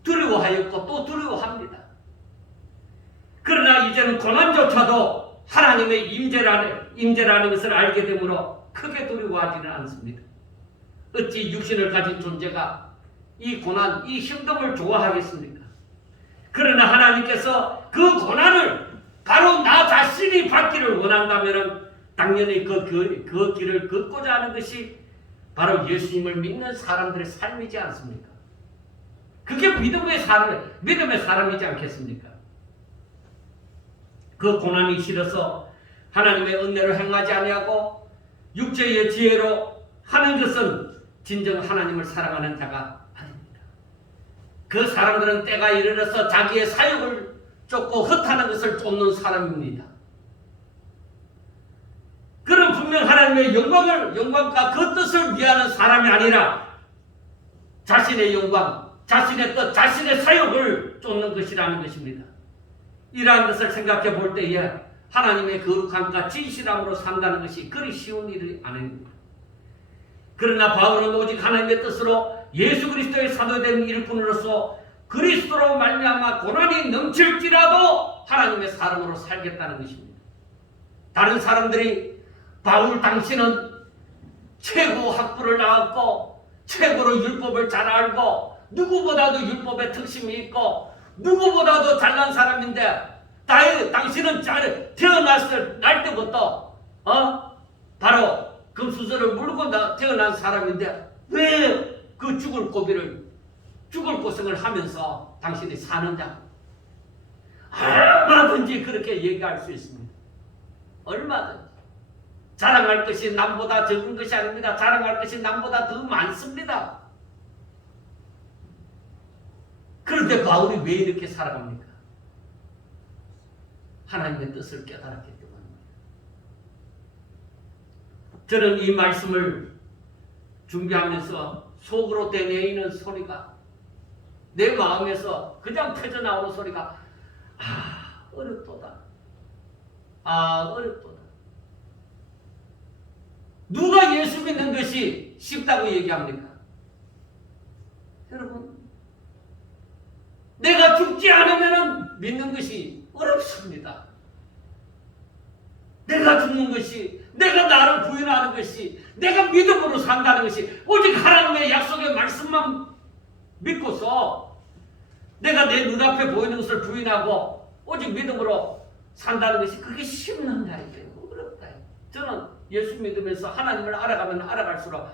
두려워하였고 또 두려워합니다. 그러나 이제는 고난조차도 하나님의 임재라는 것을 알게 되므로 크게 두려워하지는 않습니다. 어찌 육신을 가진 존재가 이 고난, 이 힘듦을 좋아하겠습니까? 그러나 하나님께서 그 고난을 바로 나 자신이 받기를 원한다면 당연히 그 길을 걷고자 하는 것이 바로 예수님을 믿는 사람들의 삶이지 않습니까? 그게 믿음의 사람이지 않겠습니까? 그 고난이 싫어서 하나님의 은혜로 행하지 아니하고 육체의 지혜로 하는 것은 진정 하나님을 사랑하는 자가 아닙니다. 그 사람들은 때가 이르러서 자기의 사욕을 쫓고 헛하는 것을 쫓는 사람입니다. 분명 하나님의 영광과 그 뜻을 위하는 사람이 아니라 자신의 영광, 자신의 뜻, 자신의 사욕을 쫓는 것이라는 것입니다. 이러한 것을 생각해 볼 때에 하나님의 거룩함과 진실함으로 산다는 것이 그리 쉬운 일이 아닙니다. 그러나 바울은 오직 하나님의 뜻으로 예수 그리스도의 사도된 일꾼으로서 그리스도로 말미암아 고난이 넘칠지라도 하나님의 사람으로 살겠다는 것입니다. 다른 사람들이 바울 당신은 최고 학부를 나왔고 최고로 율법을 잘 알고 누구보다도 율법에 특심이 있고 누구보다도 잘난 사람인데 당신은 태어났을 날 때부터 바로 금수저를 물고 태어난 사람인데 왜 그 죽을 고생을 하면서 당신이 사느냐? 얼마든지 그렇게 얘기할 수 있습니다. 얼마든지. 자랑할 것이 남보다 적은 것이 아닙니다. 자랑할 것이 남보다 더 많습니다. 그런데 바울이 왜 이렇게 살아갑니까? 하나님의 뜻을 깨달았기 때문입니다. 저는 이 말씀을 준비하면서 속으로 되뇌이는 소리가 내 마음에서 그냥 터져나오는 소리가 어렵도다. 어렵도다. 누가 예수 믿는 것이 쉽다고 얘기합니까? 여러분, 내가 죽지 않으면 믿는 것이 어렵습니다. 내가 죽는 것이, 내가 나를 부인하는 것이, 내가 믿음으로 산다는 것이 오직 하나님의 약속의 말씀만 믿고서 내가 내 눈앞에 보이는 것을 부인하고 오직 믿음으로 산다는 것이 그게 쉽는가 이게 어렵다. 저는 예수 믿으면서 하나님을 알아가면 알아갈수록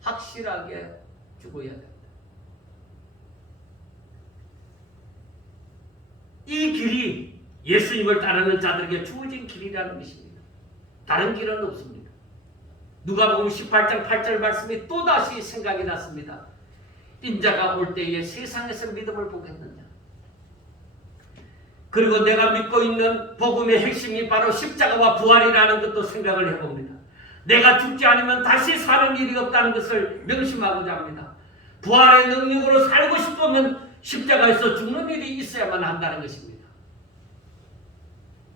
확실하게 죽어야 된다. 이 길이 예수님을 따르는 자들에게 주어진 길이라는 것입니다. 다른 길은 없습니다. 누가복음 18장 8절 말씀이 또다시 생각이 났습니다. 인자가 올 때에 세상에서 믿음을 보겠느냐. 그리고 내가 믿고 있는 복음의 핵심이 바로 십자가와 부활이라는 것도 생각을 해봅니다. 내가 죽지 않으면 다시 사는 일이 없다는 것을 명심하고자 합니다. 부활의 능력으로 살고 싶으면 십자가에서 죽는 일이 있어야만 한다는 것입니다.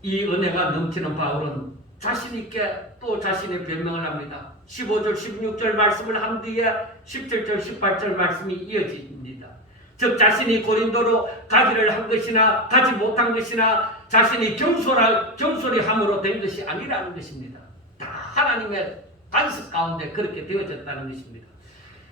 이 은혜가 넘치는 바울은 자신 있게 또 자신의 변명을 합니다. 15절 16절 말씀을 한 뒤에 17절 18절 말씀이 이어집니다. 즉 자신이 고린도로 가기를 한 것이나 가지 못한 것이나 자신이 경솔이 함으로 된 것이 아니라는 것입니다. 다 하나님의 간섭 가운데 그렇게 되어졌다는 것입니다.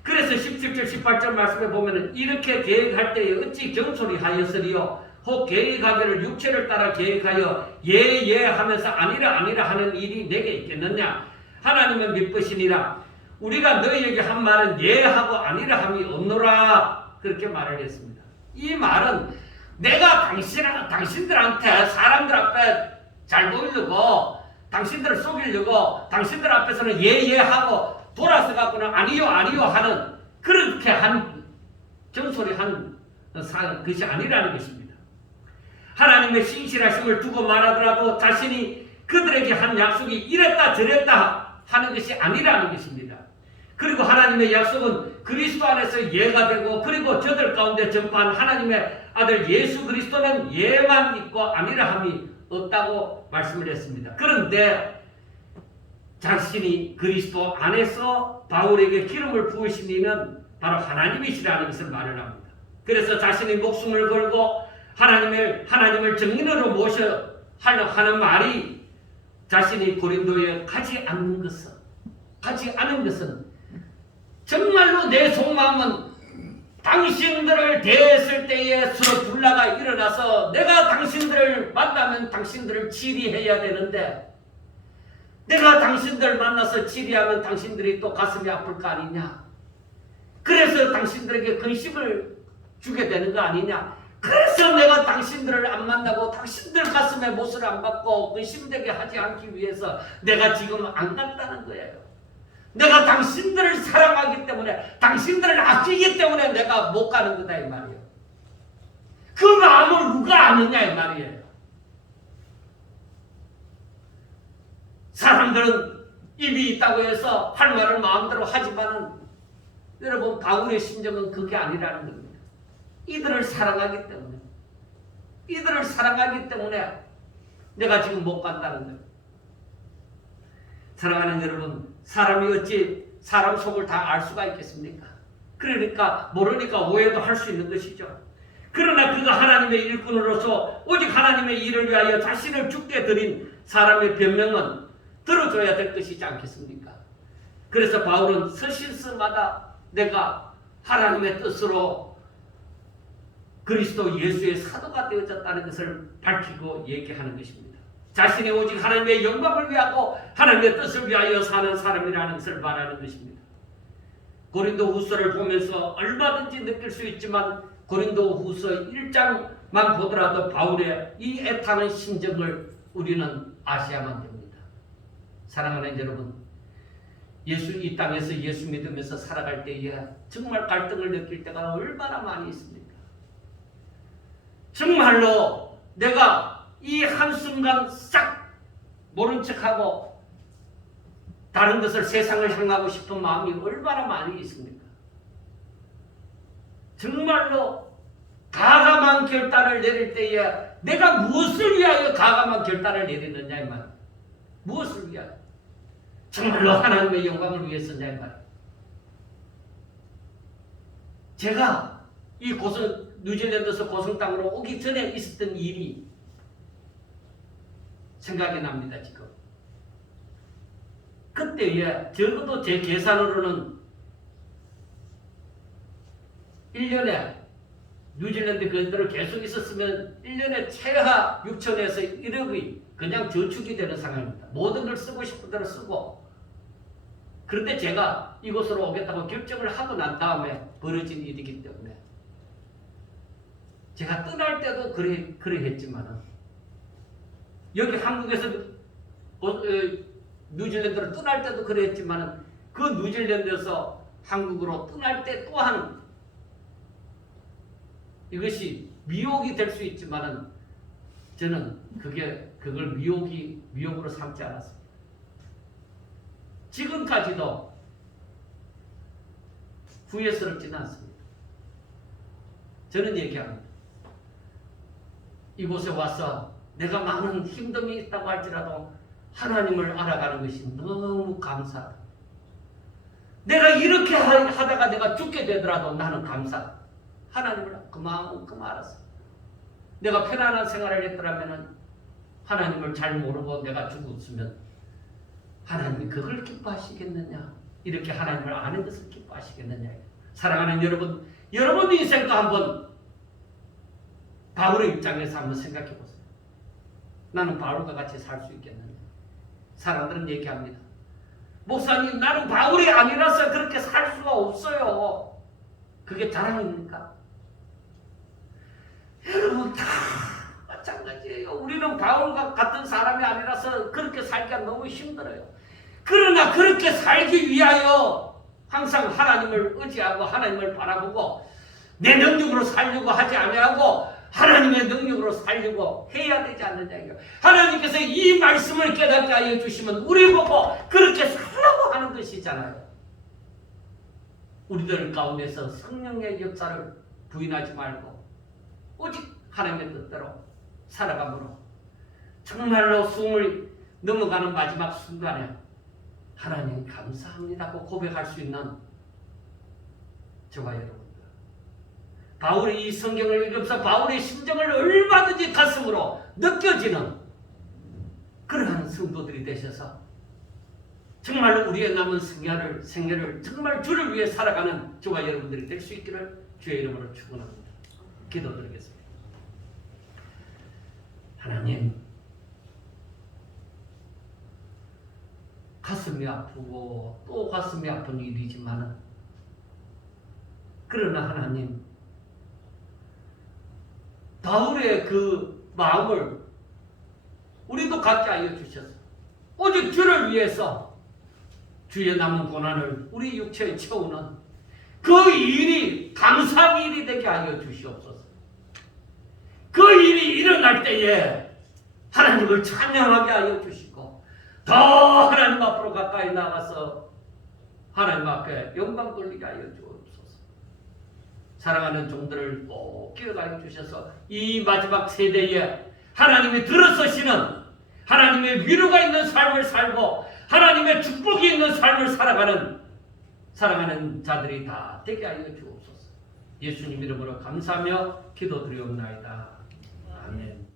그래서 17절 18절 말씀에 보면 이렇게 계획할 때에 어찌 경솔이 하였으리요 혹 계획하기를 육체를 따라 계획하여 예 하면서 아니라 하는 일이 내게 있겠느냐. 하나님은 믿으시니라. 우리가 너희에게 한 말은 예하고 아니라 함이 없노라. 그렇게 말을 했습니다. 이 말은 내가 당신들한테 사람들 앞에 잘 보이려고 당신들을 속이려고 당신들 앞에서는 예하고 돌아서 갖고는 아니요 하는 그렇게 한 경솔이 한 것이 아니라는 것입니다. 하나님의 신실하심을 두고 말하더라도 자신이 그들에게 한 약속이 이랬다 저랬다 하는 것이 아니라는 것입니다. 그리고 하나님의 약속은 그리스도 안에서 예가 되고 그리고 저들 가운데 전파한 하나님의 아들 예수 그리스도는 예만 있고 아니라 함이 없다고 말씀을 했습니다. 그런데 자신이 그리스도 안에서 바울에게 기름을 부으신 이는 바로 하나님이시라는 것을 말을 합니다. 그래서 자신이 목숨을 걸고 하나님을 정인으로 모셔 하는 말이 자신이 고린도에 가지 않은 것은 정말로 내 속마음은 당신들을 대했을 때에 서로 불나가 일어나서 내가 당신들을 만나면 당신들을 치리해야 되는데 내가 당신들을 만나서 치리하면 당신들이 또 가슴이 아플 거 아니냐. 그래서 당신들에게 근심을 주게 되는 거 아니냐. 그래서 내가 당신들을 안 만나고 당신들 가슴에 못을 안 받고 근심되게 하지 않기 위해서 내가 지금 안 간다는 거예요. 내가 당신들을 사랑하기 때문에 당신들을 아끼기 때문에 내가 못 가는 거다 이 말이에요. 그 마음을 누가 아느냐 이 말이에요. 사람들은 입이 있다고 해서 할 말을 마음대로 하지만은 여러분 바울의 심정은 그게 아니라는 겁니다. 이들을 사랑하기 때문에 내가 지금 못 간다는 거예요. 사랑하는 여러분, 사람이 어찌 사람 속을 다 알 수가 있겠습니까? 그러니까 모르니까 오해도 할 수 있는 것이죠. 그러나 그가 하나님의 일꾼으로서 오직 하나님의 일을 위하여 자신을 죽게 드린 사람의 변명은 들어줘야 될 것이지 않겠습니까? 그래서 바울은 서신서마다 내가 하나님의 뜻으로 그리스도 예수의 사도가 되어졌다는 것을 밝히고 얘기하는 것입니다. 자신이 오직 하나님의 영광을 위하고 하나님의 뜻을 위하여 사는 사람이라는 것을 말하는 것입니다. 고린도후서를 보면서 얼마든지 느낄 수 있지만 고린도후서 1장만 보더라도 바울의 이 애타는 심정을 우리는 아셔야만 됩니다. 사랑하는 여러분, 이 땅에서 예수 믿으면서 살아갈 때에 정말 갈등을 느낄 때가 얼마나 많이 있습니까? 정말로 내가 이 한순간 싹 모른 척하고 다른 것을 세상을 향하고 싶은 마음이 얼마나 많이 있습니까? 정말로 가감한 결단을 내릴 때에 내가 무엇을 위하여 가감한 결단을 내리느냐 이 말. 무엇을 위하여? 정말로 하나님의 영광을 위해서냐 이 말. 제가 이 뉴질랜드에서 고성 땅으로 오기 전에 있었던 일이 생각이 납니다. 지금 그때에 적어도 제 계산으로는 1년에 뉴질랜드 그들을 계속 있었으면 1년에 최하 6천에서 1억이 그냥 저축이 되는 상황입니다. 모든 걸 쓰고 싶은 대로 쓰고. 그런데 제가 이곳으로 오겠다고 결정을 하고 난 다음에 벌어진 일이기 때문에 제가 떠날 때도 그래 했지만은 여기 한국에서 뉴질랜드로 떠날 때도 그래 했지만은 그 뉴질랜드에서 한국으로 떠날 때 또한 이것이 미혹이 될 수 있지만은 저는 그걸 미혹으로 삼지 않았습니다. 지금까지도 후회스럽지는 않습니다. 저는 얘기합니다. 이곳에 와서 내가 많은 힘듦이 있다고 할지라도 하나님을 알아가는 것이 너무 감사하다. 내가 이렇게 하다가 내가 죽게 되더라도 나는 감사하다. 하나님을 그만큼 알았어. 내가 편안한 생활을 했더라면 하나님을 잘 모르고 내가 죽었으면 하나님이 그걸 기뻐하시겠느냐? 이렇게 하나님을 아는 것을 기뻐하시겠느냐? 사랑하는 여러분, 여러분 인생도 한번 바울의 입장에서 한번 생각해 보세요. 나는 바울과 같이 살 수 있겠느냐? 사람들은 얘기합니다. 목사님, 나는 바울이 아니라서 그렇게 살 수가 없어요. 그게 자랑입니까? 여러분 다 마찬가지예요. 우리는 바울과 같은 사람이 아니라서 그렇게 살기가 너무 힘들어요. 그러나 그렇게 살기 위하여 항상 하나님을 의지하고 하나님을 바라보고 내 능력으로 살려고 하지 아니하고 하나님의 능력으로 살려고 해야 되지 않느냐. 하나님께서 이 말씀을 깨닫게 하여 주시면 우리 보고 그렇게 살라고 하는 것이잖아요. 우리들 가운데서 성령의 역사를 부인하지 말고 오직 하나님의 뜻대로 살아감으로 정말로 숨을 넘어가는 마지막 순간에 하나님 감사합니다고 고백할 수 있는 저와 여러분들, 바울이 이 성경을 읽으면서 바울의 심정을 얼마든지 가슴으로 느껴지는 그러한 성도들이 되셔서 정말로 우리의 남은 생애를 정말 주를 위해 살아가는 저와 여러분들이 될 수 있기를 주의 이름으로 축원합니다. 기도드리겠습니다. 하나님, 가슴이 아프고 또 가슴이 아픈 일이지만 그러나 하나님, 바울의 그 마음을 우리도 갖게 하여 주셔서 오직 주를 위해서 주의 남은 고난을 우리 육체에 채우는 그 일이 감사의 일이 되게 하여 주시옵소서. 그 일이 일어날 때에 하나님을 찬양하게 하여 주시고 더 하나님 앞으로 가까이 나가서 하나님 앞에 영광 돌리게 하여 주옵소서. 사랑하는 종들을 꼭 기억하여 주셔서 이 마지막 세대에 하나님이 들어서시는, 하나님의 위로가 있는 삶을 살고 하나님의 축복이 있는 삶을 살아가는 사랑하는 자들이 다 되게 하여 주옵소서. 예수님 이름으로 감사하며 기도드리옵나이다. 아멘.